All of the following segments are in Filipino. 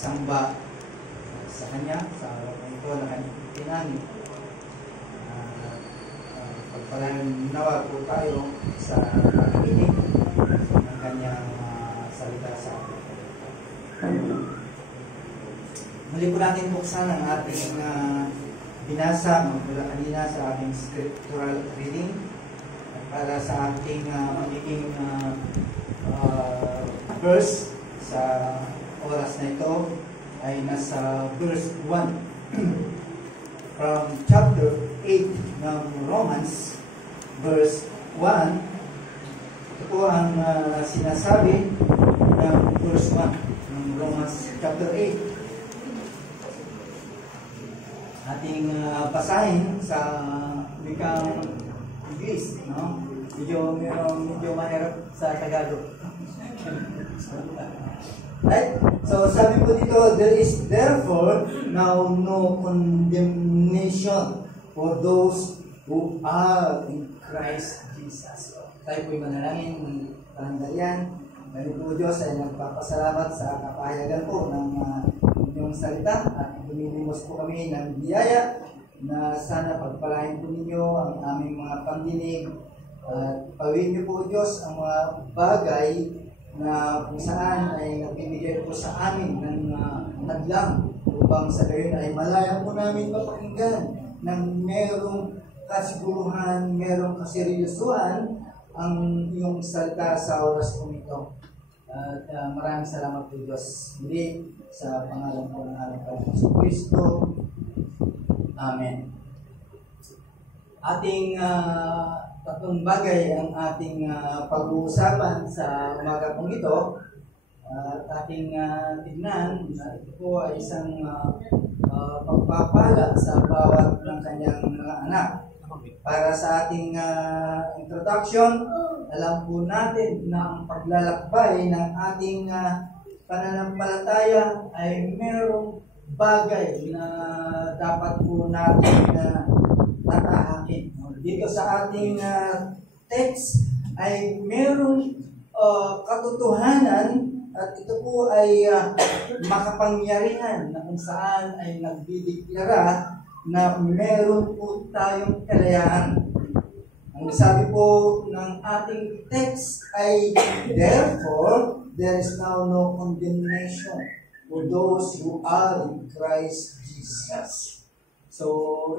samba sa Kanya, sa araw na ito na Kanyang pinangin. Pagpalang nawa po tayo sa pakikinig ng Kanyang salita sa atin. Muli po natin buksan ang ating binasa mula kanina sa ating scriptural reading at para sa ating magiging verse sa oras na ito ay nasa verse 1 from chapter 8 ng Romans verse 1. Ito po ang sinasabi ng verse 1 ng Romans chapter 8. Ating basahin sa wikang English, no? Medyo mahirap sa Tagalog. Right? So sabi po dito, there is therefore now no condemnation for those who are in Christ Jesus. Tayo po'y manalangin ng panandalian. Ngayon po Diyos ay nagpapasalamat sa kapahayagan po ng inyong salita at bumilimos po kami ng biyaya na sana pagpalain po ninyo ang aming mga pandinig at pawin niyo po Diyos ang mga bagay na kung saan ay nagbibigay po sa amin ng hadlang upang sa gayon ay malaya po namin mapakinggan ng merong kasiguruhan, merong kaseryosohan ang iyong salita sa oras po nito. At maraming salamat po Diyos. Muli sa pangalan po ng aming Panginoon Kristo. Amen. Ating tatlong bagay ang ating pag-uusapan sa umaga pong ito. Ating tignan na ito po ay isang pagpapala sa bawat ng kanyang mga anak. Para sa ating introduction, alam po natin na ang paglalakbay ng ating pananampalataya ay merong bagay na dapat po natin tatahakin. Dito sa ating text ay merong katotohanan at ito po ay makapangyarihan na kung saan ay nagdideklara na meron po tayong kalayaan. Ang sabi po ng ating text ay, therefore, there is now no condemnation for those who are in Christ Jesus. So,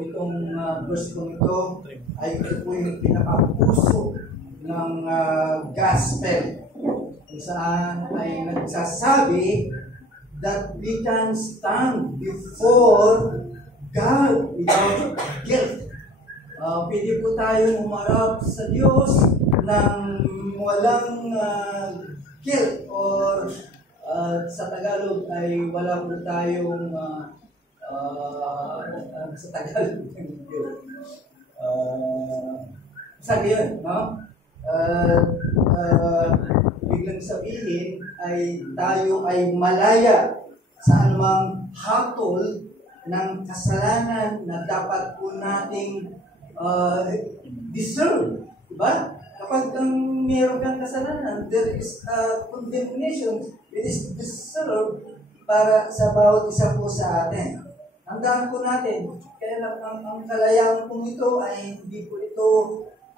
itong verse po ito ay ito po yung pinakapuso ng gospel kung saan ay nagsasabi that we can stand before God without guilt. Pwede po tayong umarap sa Diyos ng walang guilt or sa Tagalog ay wala po tayong sa Tagalog sabi yun, no? Biglang sabihin ay tayo ay malaya sa anumang hatol ng kasalanan na dapat po nating deserve. Diba? Kapag mayroon kang kasalanan, there is a condemnation. It is deserved para sa bawat isa po sa atin. Handaan po natin. Kaya lang ang kalayaan po ito ay hindi po ito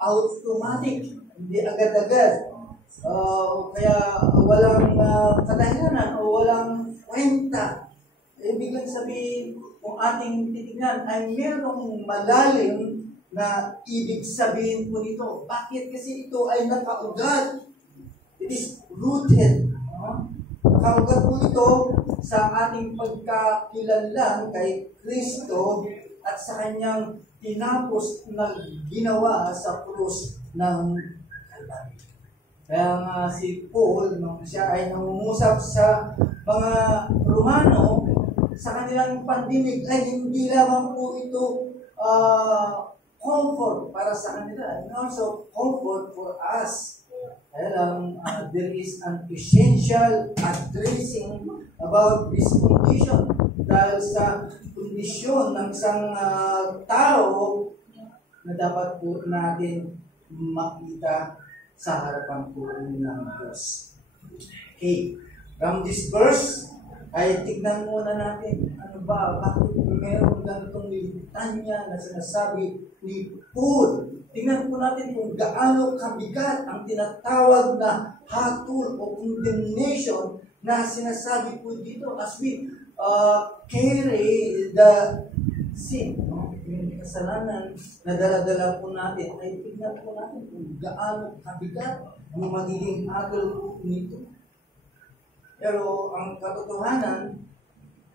automatic. Hindi agad-agad. Kaya walang kadahilanan o walang kwenta. Ibig sabihin, kung ating titignan ay merong malalim na ibig sabihin po nito. Bakit? Kasi ito ay nakaugat. It is rooted. Nakaugat po ito sa ating pagkakilanlan kay Kristo at sa kanyang tinapos na ginawa sa krus ng Kalbaryo. Kaya nga si Paul, nung siya ay nangungusap sa mga Romano, sa kanilang pandinig ay hindi lamang po ito comfort para sa kanila, and also comfort for us. Kaya lang, there is an essential addressing about this condition dahil sa kondisyon ng isang tao na dapat po natin makita sa harapan po ng Diyos. Okay, from this verse, Ay tignan muna natin, ano ba, bakit mayroong ganitong litanya na sinasabi ni Paul. Tingnan po natin kung gaano kabigat ang tinatawag na hatol o condemnation na sinasabi po dito as we carry the sin. Yung kasalanan na dala-dala po natin, ay tingnan po natin kung gaano kabigat ang magiging hatol po nito. Pero ang katotohanan,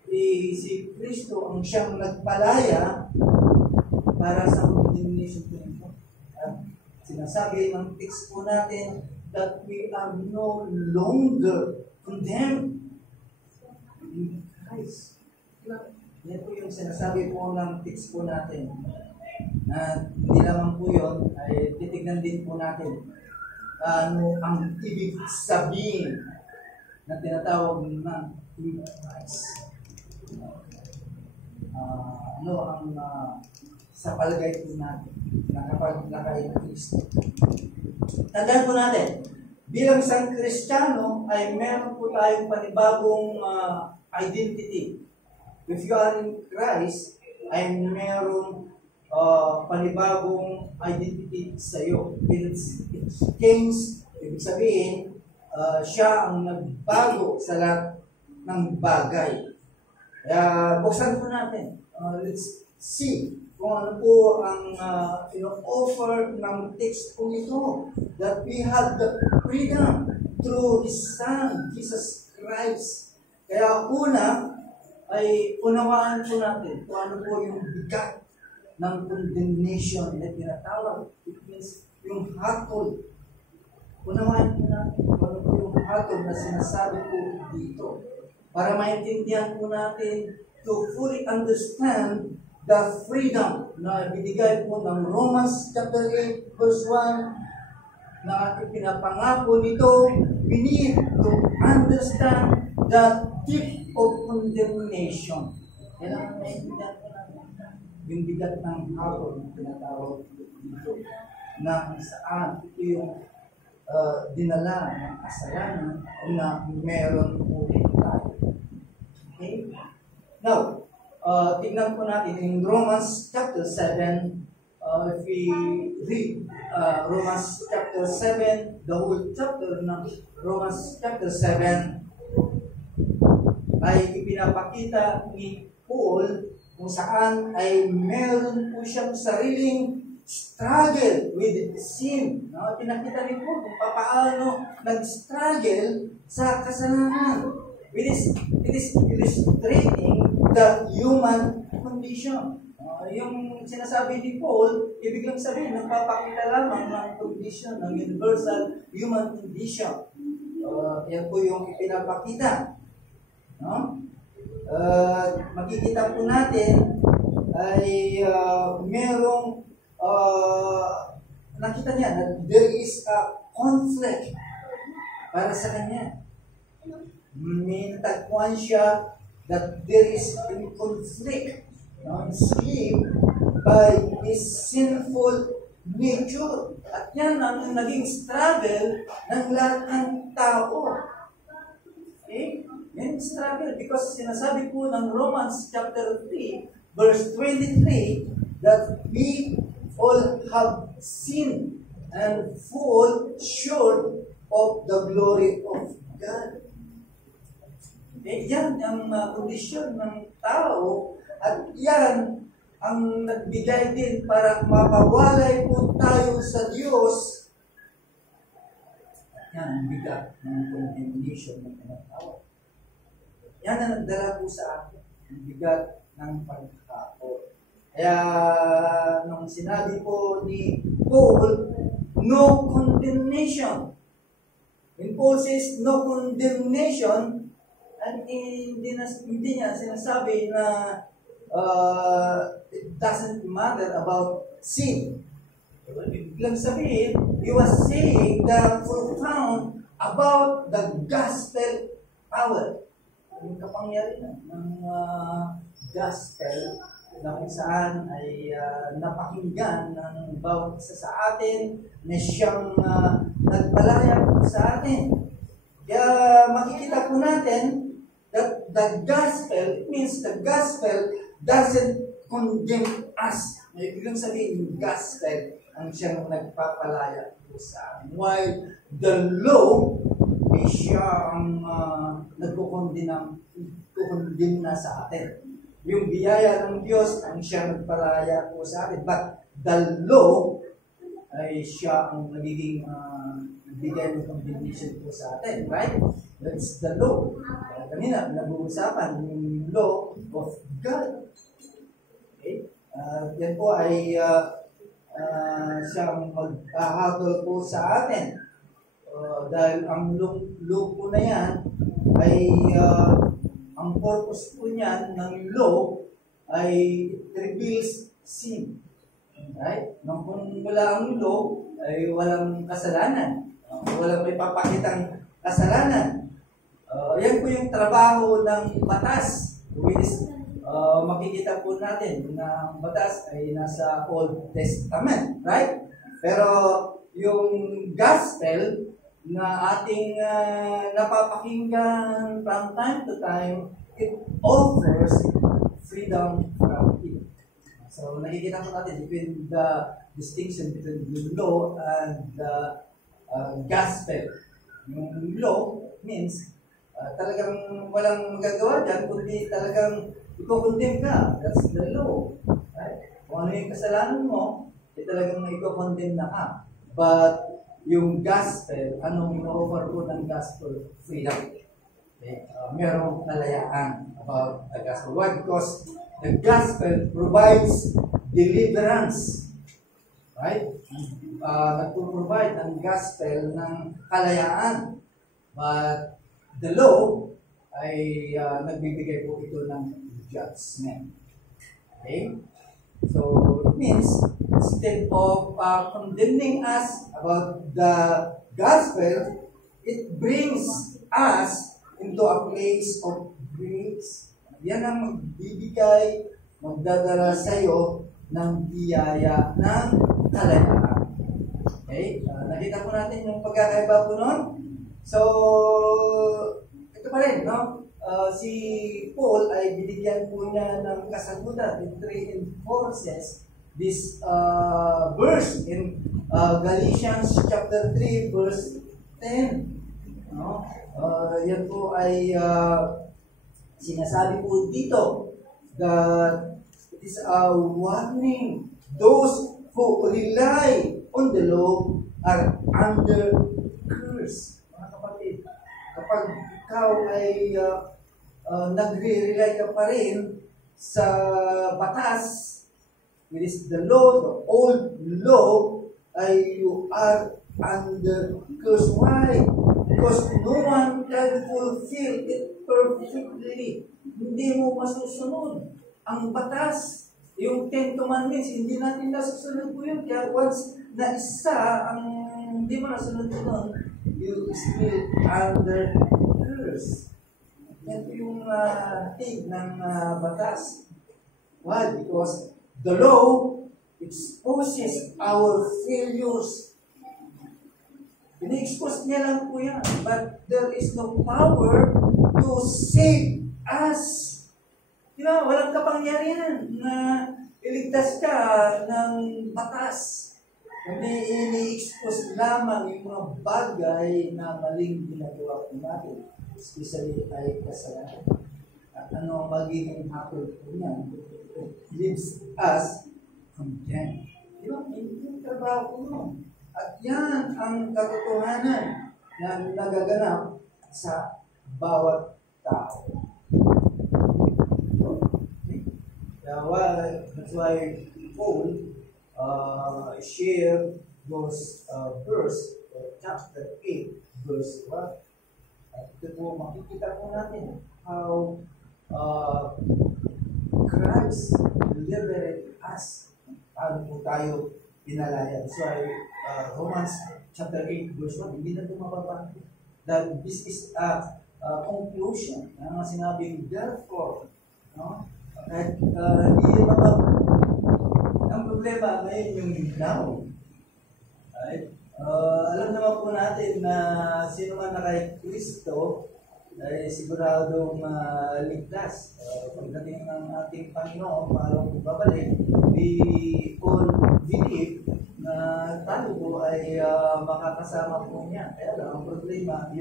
si Kristo ang siyang nagpalaya para sa condemnation po nito. Sinasabi ng text po natin that we are no longer condemned in Christ. Yan po yung sinasabi po ng text po natin. Na hindi lamang po yun, ay titignan din po natin ano ang ibig sabihin na tinatawag na in Christ. Ano ang sa palagay po natin na kapag nakain ng Kristo. Tandaan po natin, bilang isang Kristiyano ay meron po tayong panibagong identity. If you are in Christ, ay merong panibagong identity sa iyo. It's changed, ibig sabihin, siya ang nagbago sa lahat ng bagay. Kaya buksan po natin. Let's see kung ano po ang offer ng text po ito. That we have the freedom through His Son, Jesus Christ. Kaya una, ay unawaan po natin kung ano po yung bigat ng condemnation na tinatawag. It means yung hatol. Unawaan po natin kung ano po yung hatol na sinasabi po dito. Para maintindihan po natin to fully understand the freedom na binigay po ng Romans chapter 8 verse 1 na ipinapangako nito, we need to understand the deep of condemnation. Yan ang maintindihan po natin. Yung bigat ng hatol na tinatawag dito na saan ito yung dinala ng kasalanan na meron po tayo. Okay? Now, tignan po natin in Romans chapter 7, if we read Romans chapter 7, the whole chapter ng Romans chapter 7, ay ipinapakita ni Paul kung saan ay meron po siyang sariling struggle with sin. No? Pinakita ni Paul kung paano nag-struggle sa kasalanan. It is illustrating the human condition. Yung sinasabi ni Paul, ibig lang sabihin, nagpapakita lamang ng condition, ng universal human condition. Yan po yung ipinapakita. No? Makikita po natin ay merong nakita niya na there is a conflict para sa kanya. May natagpuan siya that there is a conflict enslaved by his sinful nature. At yan ang naging struggle ng lahat ng tao. Okay? Yan struggle because sinasabi po ng Romans chapter 3 verse 23 that we all have sinned and fall short of the glory of God. Yan ang kondisyon ng tao at yan ang nagbigay din para mapawalay po tayo sa Diyos. Yan ang bigat ng condemnation ng tinatawag. Yan ang nagdala po sa akin, ang bigat ng pagkakao. Kaya nung sinabi po ni Paul, no condemnation. When Paul says no condemnation, and hindi niya sinasabi na it doesn't matter about sin. Ibig lang sabihin, he was saying the profound about the gospel power. Yung kapangyarihan ng gospel na kung saan ay napakinggan ng bawat isa sa atin na siyang nagpalaya sa atin. Kaya makikita po natin that the gospel, it means the gospel doesn't condemn us. Ibig sabihin, yung gospel ang siyang nagpapalaya po sa amin. While the law, siya ang nagkukondem na sa atin. Yung biyaya ng Diyos ang siya nagpalaya po sa atin. But the law ay siya ang nagiging nagbigay ng condemnation po sa atin. Right? That's the law. Kanina, nag-uusapan yung law of God. Okay? Yan po ay siyang maghahabol po sa atin. Dahil ang law po na yan ay ang purpose po niyan ng law ay reveals sin. Right? Nung kung wala ang law ay walang kasalanan. Walang may papakitang kasalanan. Yan po yung trabaho ng batas. Which is, makikita po natin na ang batas ay nasa Old Testament. Right? Pero yung gospel na ating napapakinggan from time to time, it offers freedom from it. So, nakikita po natin between the distinction between the law and the gospel. Yung law means talagang walang magagawa dyan, kundi talagang iko-condemn ka. That's the law. Right? Kung ano yung kasalanan mo, talagang iko-condemn na ka. But yung gospel, anong ino-offer po ng gospel? Freedom. Okay? Merong kalayaan about the gospel. Why? Because the gospel provides deliverance. Right? Nagpo-provide ang gospel ng kalayaan. But the law ay nagbibigay po ito ng judgment. Okay? So, it means, instead of condemning us about the gospel, it brings us into a place of grace. Yan ang magbibigay, magdadala sa iyo ng biyaya ng kalayaan. Okay? Nakita po natin yung pagkakaiba po nun. So, ito pa rin, no? Si Paul ay binigyan po niya ng kasagutan. It reinforces this verse in Galatians chapter 3 verse 10. No? Yan po ay sinasabi po dito that it is a warning. Those who rely on the law are under curse. Mga kapatid, kapag ikaw ay nagre-rely ka pa rin sa batas, which is the law, the old law, ay you are under curse. Why? Because no one can fulfill it perfectly. Hindi mo masusunod ang batas. Yung 10 Commandments, hindi natin nasusunod po yun. Kaya once na isa ang hindi mo nasunod po nun, you still under curse. Yan po yung tig ng batas. Why? Because the law exposes our failures. Ini-expose niya lang po yan. But there is no power to save us. Di ba? Walang kapangyarihan na iligtas ka ng batas. Hindi ini-expose lamang yung mga bagay na maling ginagawa po natin. Especially ay kasalanan. At ano magiging hatol po niyan? It leaves us condemned. Di ba? Hindi yung trabaho po nun. At yan ang katotohanan na nagaganap sa bawat tao. Okay? That's why Paul shared those verse, chapter 8, verse 1. At ito po, makikita po natin how Christ delivered us. Paano po tayo pinalaya. That's why Romans chapter 8, verse 1, hindi na ito mababa. That this is a conclusion. Ang sinabing, therefore, no? At hindi na mababa. Ang problema ngayon yung now. Right? Alam naman po natin na sino man na kay Kristo, ay siguradong ligtas. Pagdating ng ating Panginoon, parang babalik, we all believe na tayo po ay makakasama po niya. Kaya lang, ang problema,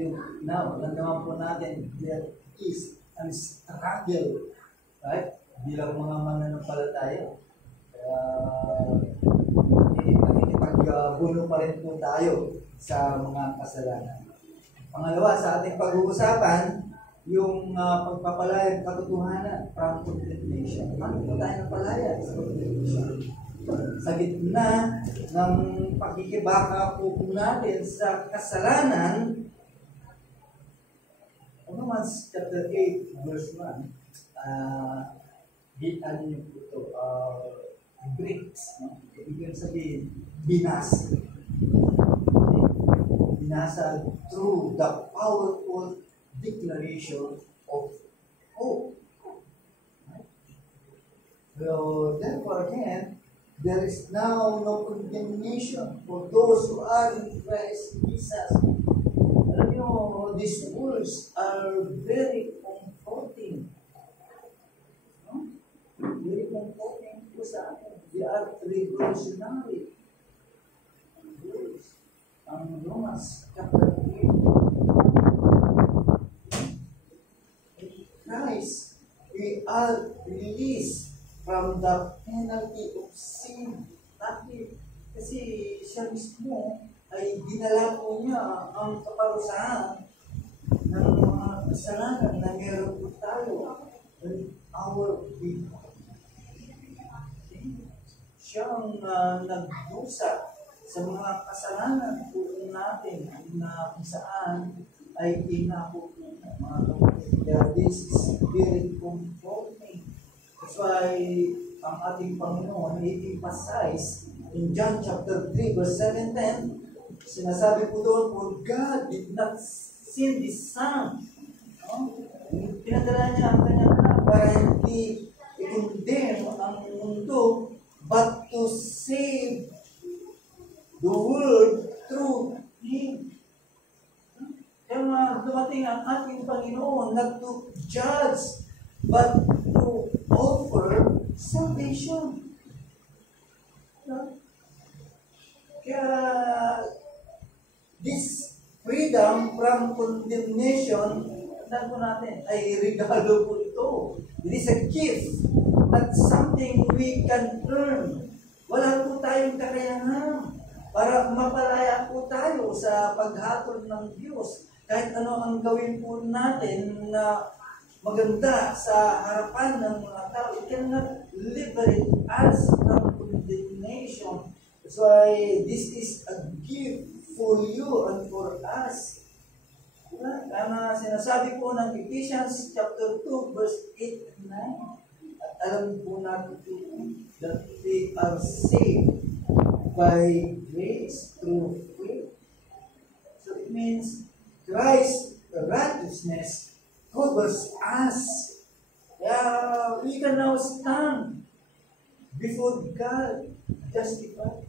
now, naman po natin, there is a struggle, right? Bilang mga mananampalataya. Kaya, nakikipagbuno pa rin po tayo sa mga kasalanan. Pangalawa, sa ating pag-uusapan, yung pagpapalayag katotohanan from condemnation. Ano po tayo napalaya sa condemnation? Sa gitna ng pagkikibaka po natin sa kasalanan, Romans chapter 8, verse 1, ano niyo po ito, breaks, no? Ibig sabihin, binasa. Binasa through the powerful declaration of hope. Right? So, therefore again, there is now no condemnation for those who are in Christ Jesus. Alam nyo, these words are very comforting. No? Very comforting po sa akin. They are revolutionary words. Ang Romans chapter 8. In Christ, we are released from the penalty of sin. Bakit? Kasi siya mismo ay dinala po niya ang kaparusahan ng mga kasalanan na meron po tayo in our behalf. Siya ang nagdusa sa mga kasalanan po natin na kung saan ay tinapos po mga kapatid. This is very comforting. That's why ang ating Panginoon i-emphasize in John chapter 3 verse 7-10, sinasabi po doon, for God did not send His Son. No? Pinadala niya ang kanyang anak para hindi i-condemn ang mundo, but to save the world through Him. Kaya dumating ang ating Panginoon, not to judge, but to offer salvation. Kaya this freedom from condemnation, tandaan po natin, ay regalo po ito. It is a gift, not something we can earn. Wala po tayong kakayahan para mapalaya po tayo sa paghatol ng Diyos. Kahit ano ang gawin po natin na maganda sa harapan ng mga tao, it cannot liberate us from condemnation. That's why this is a gift for you and for us. Kaya sinasabi po ng Ephesians chapter 2 verse 8 and 9. At alam po natin that we are saved by grace through faith. So it means Christ's righteousness covers us. We can now stand before God justified.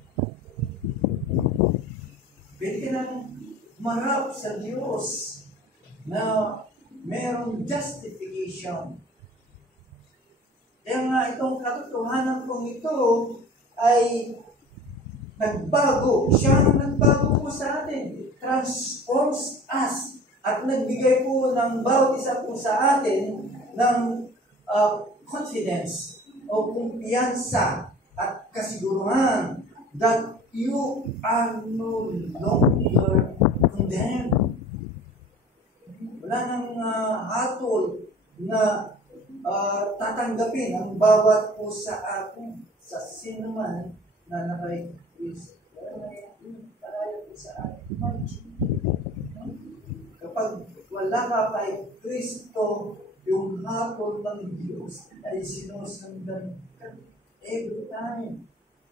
Pwede ka nang marap sa Diyos na mayroong justification. Kaya nga itong katotohanan kong ito ay nagbago. Siya ang nagbago po sa atin. It transforms us. At nagbigay po ng bawat isa po sa atin ng confidence o kumpiyansa at kasiguruhan that you are no longer condemned. Wala nang hatol na tatanggapin ang bawat po sa atin sa sino man na nakay-Kristo. Paraya po sa atin. Kapag wala ka kay Kristo, yung hatol ng Diyos ay sinusundan ka every time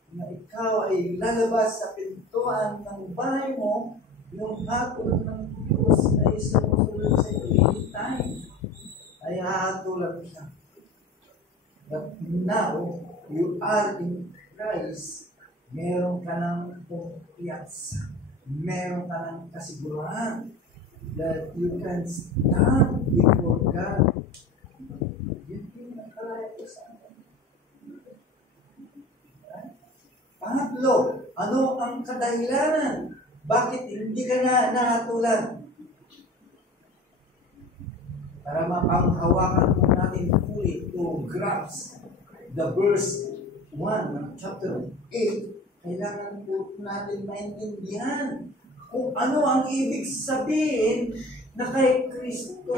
na ikaw ay lalabas sa pintuan ng bahay mo, yung hatol ng Diyos ay sinusundan sa every time. Ay hahatulan siya. But now, you are in Christ, meron ka ng kumpiyansa, meron ka ng kasiguruhan that you can stand before God. Yun yung nakalaya ko sa akin. Pangatlo, ano ang kadahilanan? Bakit hindi ka na nahatulan? Para mapanghawakan po natin fully to grasp the verse 1 ng chapter 8, kailangan po natin maintindihan kung ano ang ibig sabihin na kay Kristo.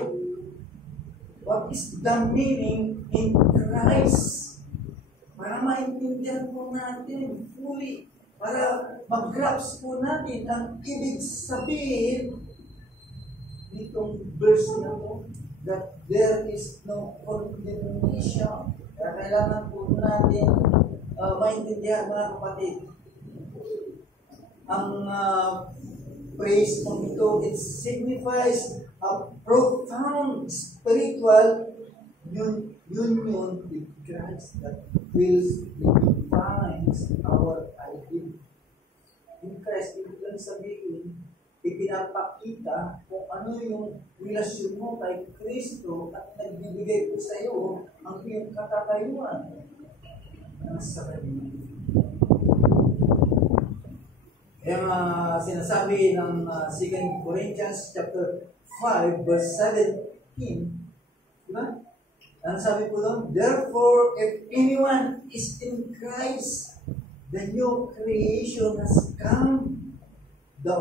What is the meaning in Christ? Para maintindihan po natin fully, para mag-grasp po natin ang ibig sabihin nitong verse na po, that there is no condemnation. Kaya kailangan po natin maintindihan, mga kapatid. Ang praise mo ito, it signifies a profound spiritual union with Christ that fills and defines our identity. In Christ, ibig lang sabihin, ipinapakita kung ano yung relasyon mo kay Kristo at nagbibigay po sa iyo ang iyong katatayuan sa Kanya. Kaya sinasabi ng 2 Corinthians chapter 5 verse 17, diba? Ang sabi po doon, therefore, if anyone is in Christ, the new creation has come, the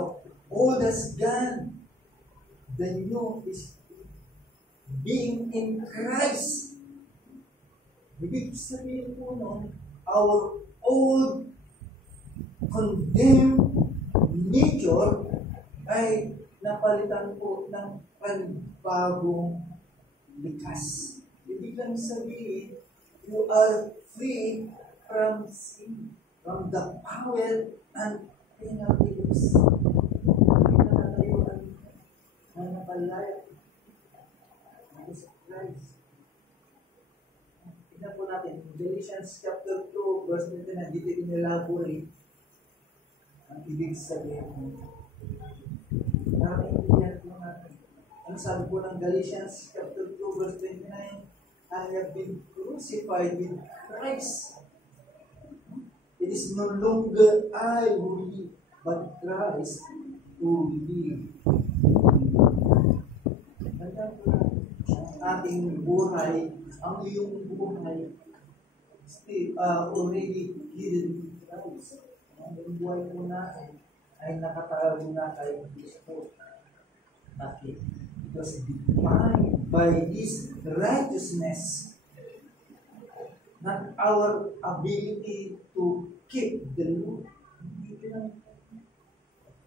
old has gone, the new is being in Christ. Ibig sabihin po nun, our old condemned nature ay napalitan po ng panibagong likas. Ibig lang sabihin, you are free from sin, from the power and penalty of sin. Na napalaya ako sa Christ. Tignan po natin, Galatians chapter 2, verse 29, dito inelaborate ang ibig sabihin mo. Nakaintindihan po natin. Ano sabi po ng Galatians chapter 2, verse 29? I have been crucified with Christ. It is no longer I who live, but Christ who live. Ang ating buhay, ang iyong buhay, already hidden in Christ. Ang buhay po natin ay nakatalaw na kay Kristo. Bakit? Because defined by His righteousness, not our ability to keep the law. Hindi lang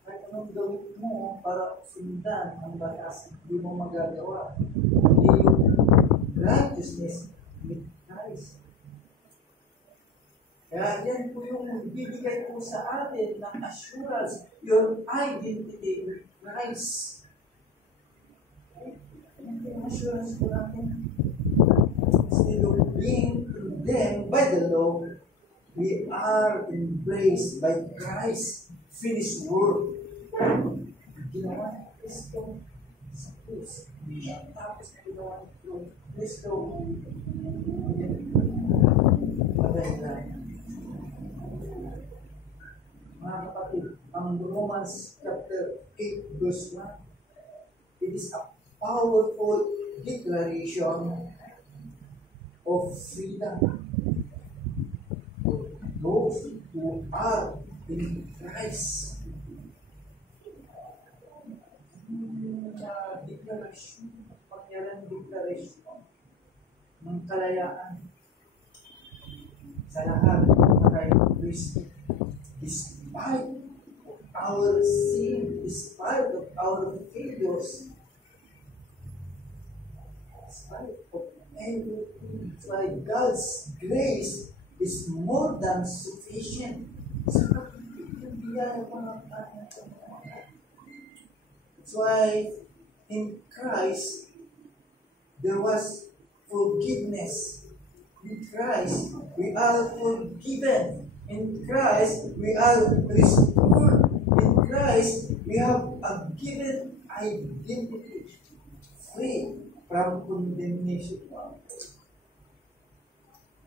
kahit anong gawin mo para sundan ang batas, hindi mo magagawa. Hindi yung righteousness with Christ. Kaya yan po yung bibigay po sa atin ng assurance, your identity with Christ. Yan po yung assurance po natin. Instead of being condemned by the law, we are embraced by Christ's finished work. Ginawa ni Kristo sa krus. Tapos ginawa ni Kristo. Padahilan. Mga kapatid, ang Romans chapter 8 verse 1, it is a powerful declaration of freedom for those who are in Christ. Declaration, pangyayang declaration ng kalayaan sa lahat ng kay Kristo. Despite of our sin, despite of our failures, despite of everything, that's why God's grace is more than sufficient. That's why in Christ there was forgiveness. In Christ we are forgiven. In Christ we are restored. In Christ we have a given identity, free from condemnation.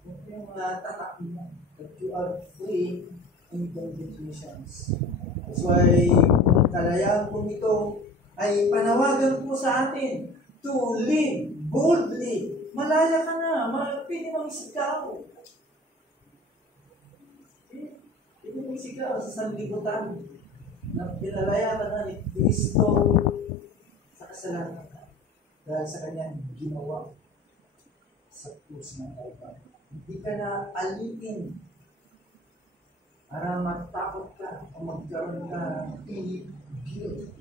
Yung tatak mo, that you are free in condemnations. That's why, kalayaan po nito ay panawagan po sa atin to live boldly. Malaya ka na, pwede mong isigaw. Pwede mong isigaw sa sanlibutan na pinalaya ka na ni Kristo sa kasalanan dahil sa kanyang ginawa sa krus ng Kalbaryo. Hindi ka na alipin para matakot ka o magkaroon ka ng guilt.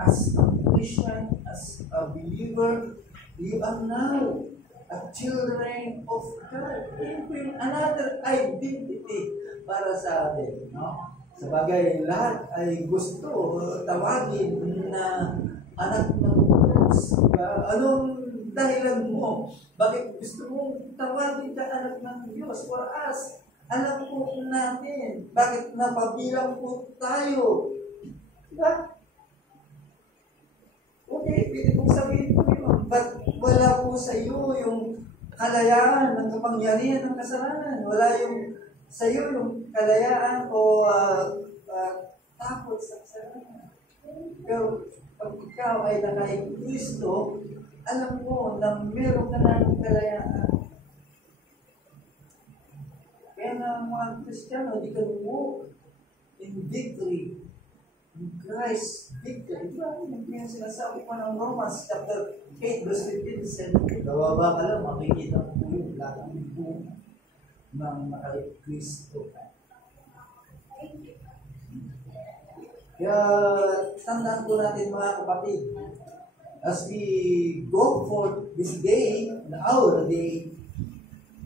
As a Christian, as a believer, you are now a children of God. Ito yung another identity para sa atin. No? Sabagay, lahat ay gusto tawagin na anak ng Diyos. Anong dahilan mo? Bakit gusto mong tawagin ka anak ng Diyos? For us, alam po natin, bakit napabilang po tayo? Diba? Okay, pwede kong sabihin po yun. But wala po sa iyo yung kalayaan ng kapangyarihan ng kasalanan. Wala yung sa iyo yung kalayaan o takot sa kasalanan. Pero pag ikaw ay nakay Kristo, alam mo na meron ka na ng kalayaan. Kaya na mga Kristiyano, hindi ka walk in victory. In Christ, victory. Diba? Yung sinasabi ko ng Romans chapter 8, verse 15, 17. Bababa ka lang, makikita mo po yung lahat ng buong ng nakay Kristo. Kaya tandaan po natin mga kapatid, as we go for this day, our day,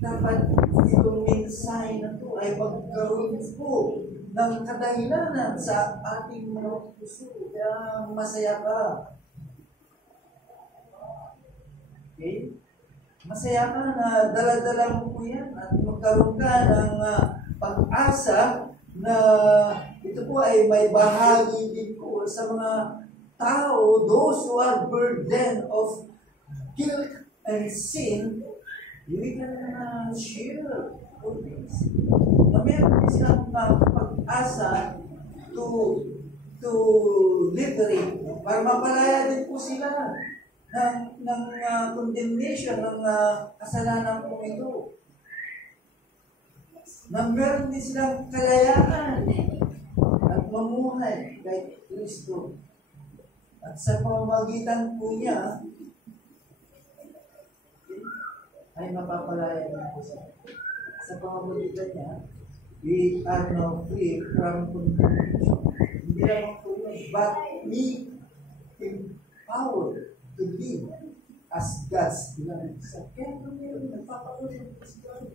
dapat itong mensahe na ito ay magkaroon po ng kadahilanan sa ating mga puso. Kaya masaya ka. Okay? Masaya ka na dala-dala mo po yan at magkaroon ka ng pag-asa na ito po ay may bahagi din po sa mga tao, those who are burdened of guilt and sin. We can share all things. Na meron din silang pag-asa to liberate. Para mapalaya din po sila ng condemnation, ng kasalanan po ito. Na meron din silang kalayaan at mamuhay kay Kristo. At sa pamamagitan po niya, ay mapapalaya na po siya. Sa pamamagitan niya, we are now free from condemnation. Hindi lang po yun, but we empowered to live as God's beloved son. Kaya kung meron nagpapalaya sa God,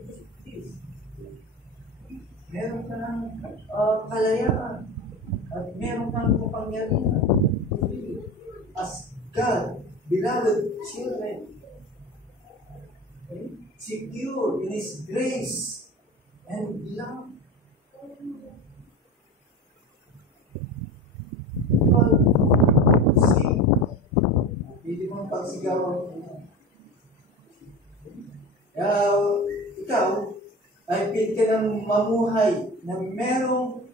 meron ka ng kalayaan at meron kang kapangyarihan to live as God, beloved children. Okay? Secure in His grace and love. See, hindi mo pagsigawan mo. Ikaw, ay pwede ka ng mamuhay na merong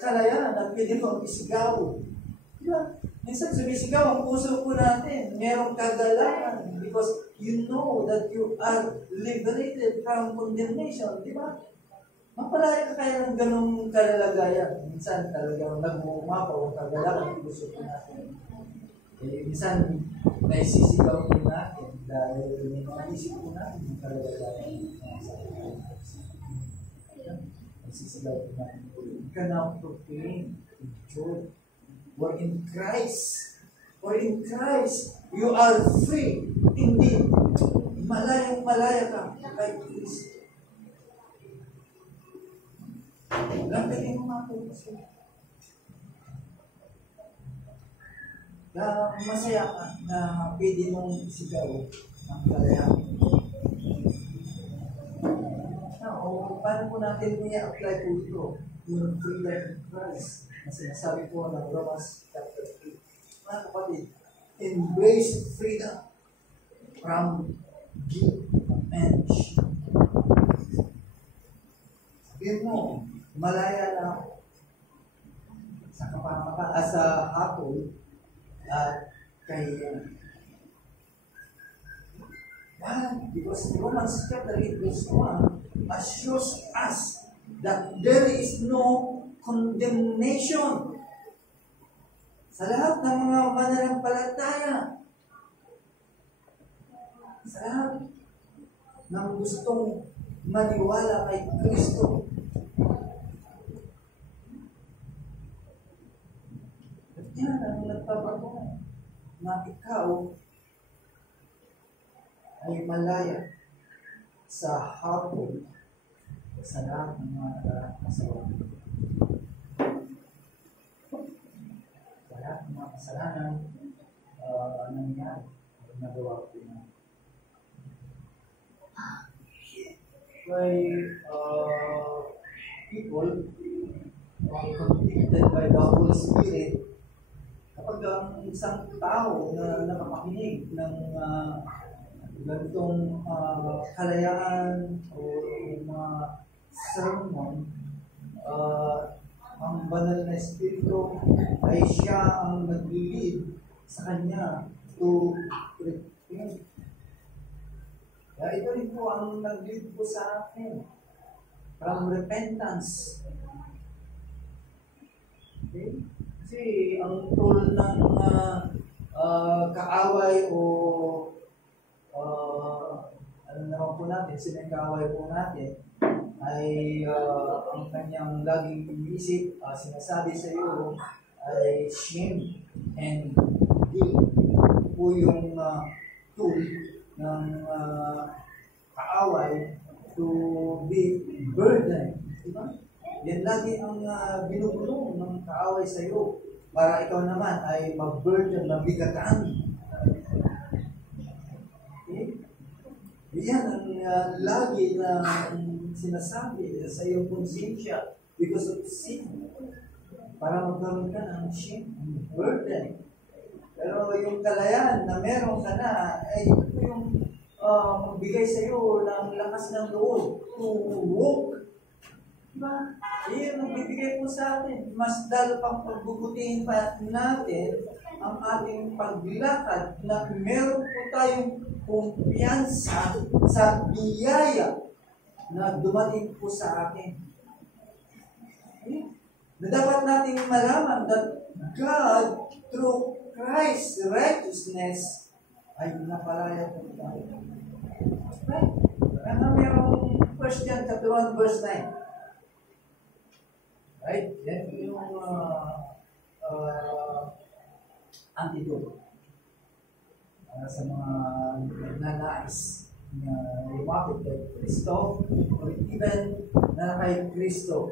kalayaan na pwede mong isigaw. Diba? Minsan sumisigaw ang puso po natin. Merong kagalakan because you know that you are liberated from condemnation. Diba? Mapalaya ka kaya ng ganong kalalagayan. Minsan talagang nag-uumapaw ang kagalakan ang puso po natin. Minsan naisisigaw po natin dahil naisip po natin ang kalalagayan. Naisisigaw po natin. You cannot proclaim with joy. For in Christ, you are free indeed. Malayang-malaya ka kay Kristo. Lampitin mo nga po kasi. Masaya ka na pwede mong sigaw ang kalayaan. Paano po natin i-apply po ito? Yung freedom in Christ na sinasabi po ng Romans chapter mga kapatid, embrace freedom from guilt and shame. Sabihin mo, malaya na ako sa kapamakan, sa hatol at kahiyan. Why? Because Romans chapter 8 verse 1 assures us that there is no condemnation sa lahat ng mga mananampalataya, sa lahat ng gustong maniwala kay Kristo. At yan ang nagpapatunay na ikaw ay malaya sa hatol sa lahat ng mga kasalanan. Sa lahat ng mga kasalanan nangyari o nagawa ko na. By people convicted by the Holy Spirit, kapag ang isang tao na nakapakinig ng ganitong kalayaan o mga sermon, ang banal na espiritu ay siya ang nag-lead sa kanya to repent. Kaya ito rin po ang nag-lead po sa akin from repentance. Okay? Kasi ang tool ng kaaway o ano naman po natin, sinagkaway po natin, ay ang kanyang laging iniisip, sinasabi sa iyo, ay shame and guilt. Po yung tool ng kaaway to be burden. Diba? Yan lagi ang binubulong ng kaaway sa iyo para ikaw naman ay mag-burden, mabigatan. Yan ang lagi na sinasabi sa iyong konsensya because of sin. Para magkaroon ka ng shame, burden. Pero yung kalayaan na meron ka na, ay ito yung magbigay sa iyo ng lakas ng loob to walk. Diba? Iyan ang bibigay po sa atin. Mas lalo pang pagbubutihin pa natin ang ating paglakad na meron po tayong kumpiyansa sa biyaya na dumating po sa akin. Okay? Na dapat nating malaman that God, through Christ's righteousness, ay napalaya po tayo. Right? Kaya mayroong 1 John chapter 1 verse 9. Right? Yan yung antidote sa mga nagnanais na lumapit kay Kristo or even na kay Kristo.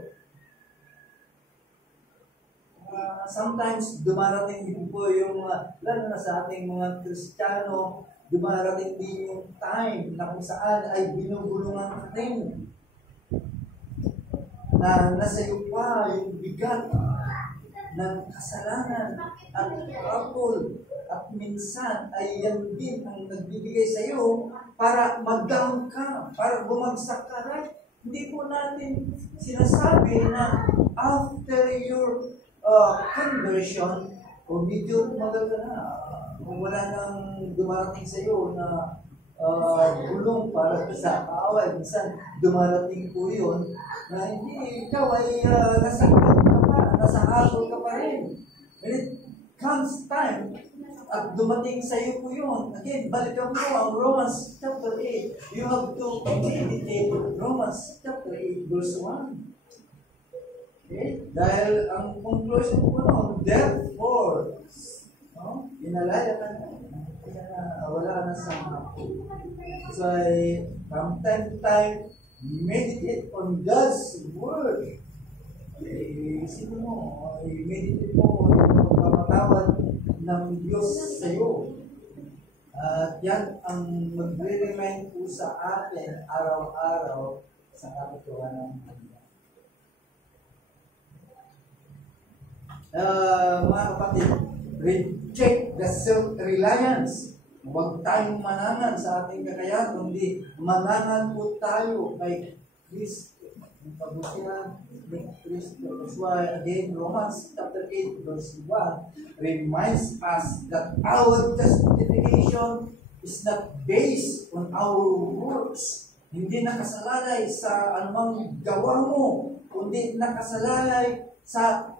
Sometimes dumarating din po yung lalo na sa ating mga Kristiyano, dumarating din yung time na kung saan ay binubulungan natin na nasa iyo pa yung bigat ng kasalanan at trouble at minsan ay yan din ang nagbibigay sa iyo para mag-down ka, para bumagsak ka. Right? Hindi po natin sinasabi na after your conversion, o medyo magal ka na, kung wala nang dumarating sa iyo na gulong para sa kaaway, minsan dumarating po yun na hindi ikaw ay nasakot ka pa, nasa hatol ka pa rin. When it comes time at dumating sa iyo po yun, again, balikan mo ang Romans chapter 8. You have to meditate Romans chapter 8 verse 1. Okay? Dahil ang conclusion po no, therefore, no, inalaya ka na. Wala na sa ako. So, from time to time, meditate on God's Word. Isipin mo, meditate mo ang pagpapatawad ng Diyos sa iyo. At yan ang magre-remind po sa atin araw-araw sa katotohanan ng Diyos. Mga kapatid, reject the self-reliance. Huwag tayong manangan sa ating kakayahan, kundi manangan po tayo kay Kristo. Ang kabutihan ni Kristo. That's why, again, Romans chapter 8, verse 1 reminds us that our justification is not based on our works. Hindi nakasalalay sa anumang gawa mo, kundi nakasalalay sa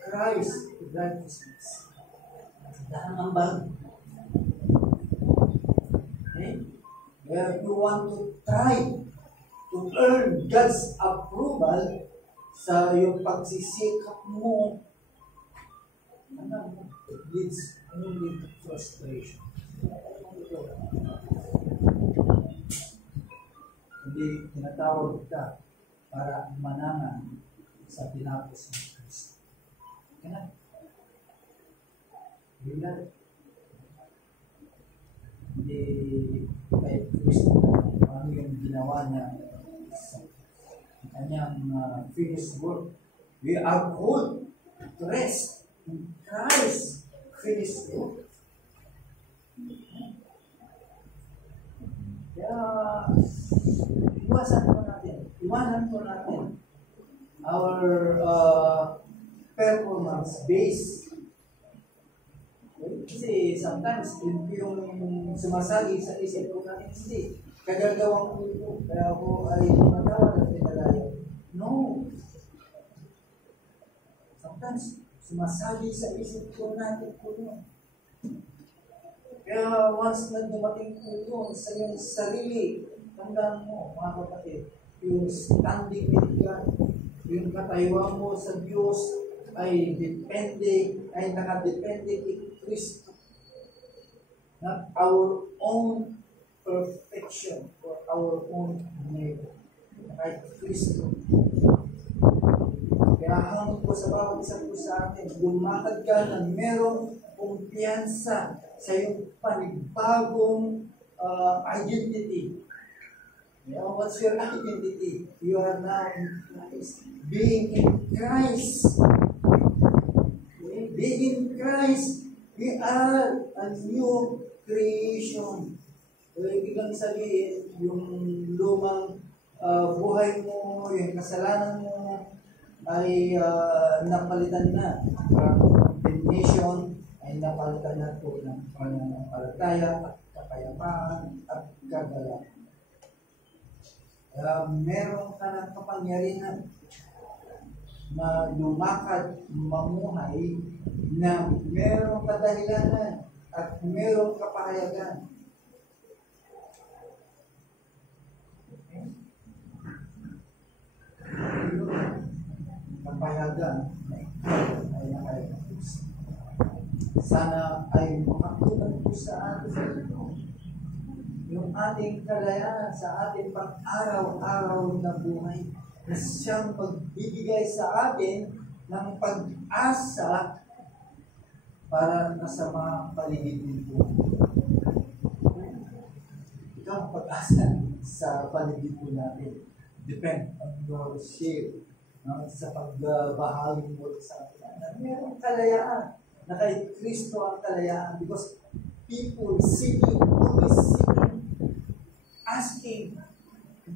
Christ righteousness. Dahil ang bago. Okay? Where you want to try to earn God's approval sa iyong pagsisikap mo, it leads only to frustration. Hindi tinatawag ka para manangan sa tinapos ng Kristo. Kaya bilang hindi kay Kristo ano yung ginawa niya sa kanyang finished work. We are called to rest in Christ finished work. Kaya iwanan po natin our performance based. Kasi sometimes yung sumasali sa isip ko natin, hindi kagagawang ko ito, kaya ako ay tumatawa at pinalaya. No. Sometimes sumasali sa isip ko natin po yun. Kaya once na dumating po yun sa iyong sarili, tandaan mo, mga kapatid, yung standing with God, yung katayuan mo sa Diyos ay nakadepende kay Kristo. Not our own perfection or our own neighbor. Kay Kristo. Kaya hanggang po sa bawat isa po sa atin, lumakad ka na merong kumpiyansa sa iyong panibagong identity. You know, what's your identity? You are now in Christ. Being in Christ. Okay? Being in Christ, we are a new creation. So, ibig lang sabihin, yung lumang buhay mo, yung kasalanan mo, ay napalitan na. Condemnation ay napalitan na po ng pananampalataya at kapayapaan at kagalakan. Meron ka ng kapangyarihan na lumakad, mamuhay, na merong kadahilanan at merong kapahayagan. Okay? Kapahayagan ay nakayagos. Sana ay makatulad po sa atin yung ating kalayaan sa ating pang-araw-araw na buhay na siyang magbibigay sa atin ng pag-asa para nasa mga paligid nito. Ito ang pag-asa sa paligid po natin. Depend on your share sa pagbahagi mo sa atin. Mayroong kalayaan na kay Kristo ang kalayaan because people seeking, always seeking, asking,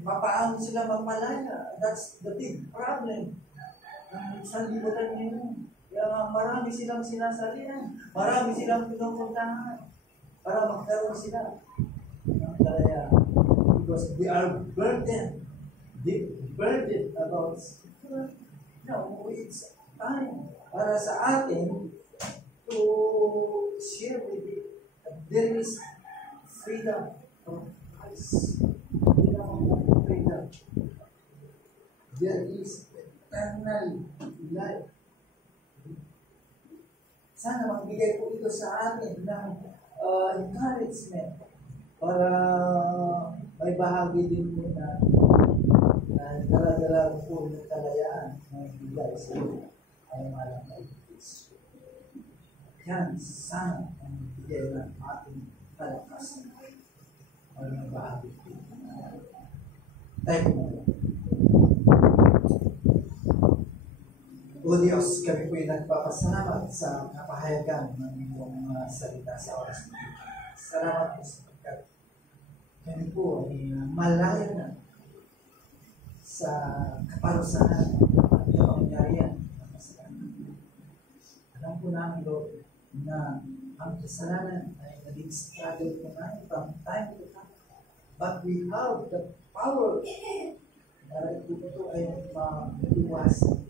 paano sila magmalaya? That's the big problem. Sa libutan ngayon. Kaya marami silang sinasalihan. Marami silang pinupuntahan para magkaroon sila ng kalaya. Because they are burdened. They burdened about no, it's time para sa atin to share with it. There is freedom from Christ. Freedom. There is eternal life. Sana magbigay po ito sa atin ng encouragement para may bahagi din po na dala-dala po ng kalayaan na bigay sa iyo ay malang kay Kristo. Yan, sana ang bigay ng ating kalakasan o ng bahagi po. Tayo mo. O O Diyos, kami po ay nagpapasalamat sa kapahayagan ng iyong mga salita sa oras na ito. Salamat po sapagkat kami po ay malaya na sa kaparusahan at kapangyarihan ng kasalanan. Alam po namin, Lord, na ang kasalanan ay naging struggle po namin from time to time. But we have the power para ito ay maiwasan.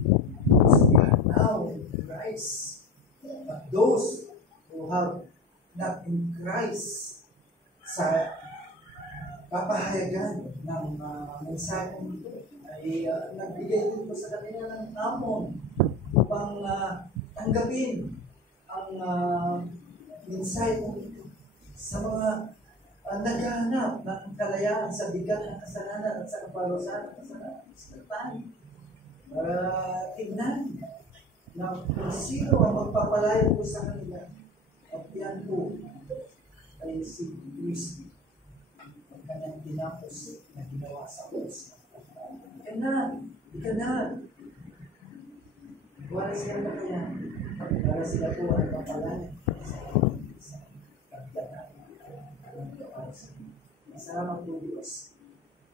So we are now in Christ. But those who have not in Christ, sa papahayagan ng mensaheng ito, ay nagbigay din po sa kanila ng hamon upang tanggapin ang mensaheng ito sa mga naghahanap ng kalayaan sa bigat ng kasalanan at sa kaparusahan ng kasalanan. Para tignan na kung sino ang magpapalayo po sa kanila. At yan po ay si Kristo. Ang kanyang tinapos na ginawa sa krus. Ikanan. Wala sila na kaya. Para sila po ay mapalayo sa kabigat ng kaparusahan. Masalamat po Diyos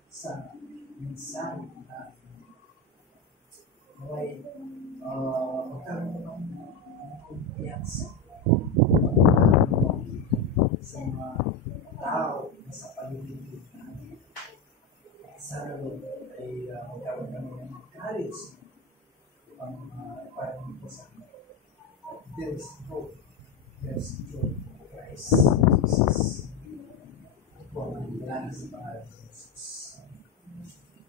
sa mensahe na may magkaroon ng kumpiyansa sa mga tao na sa paligid natin. Sana Lord ay magkaroon kami ng courage upang iparang po sa amin. There is hope. There is joy in Christ Jesus. Ito po ang ilan sa pangalan ng Jesus.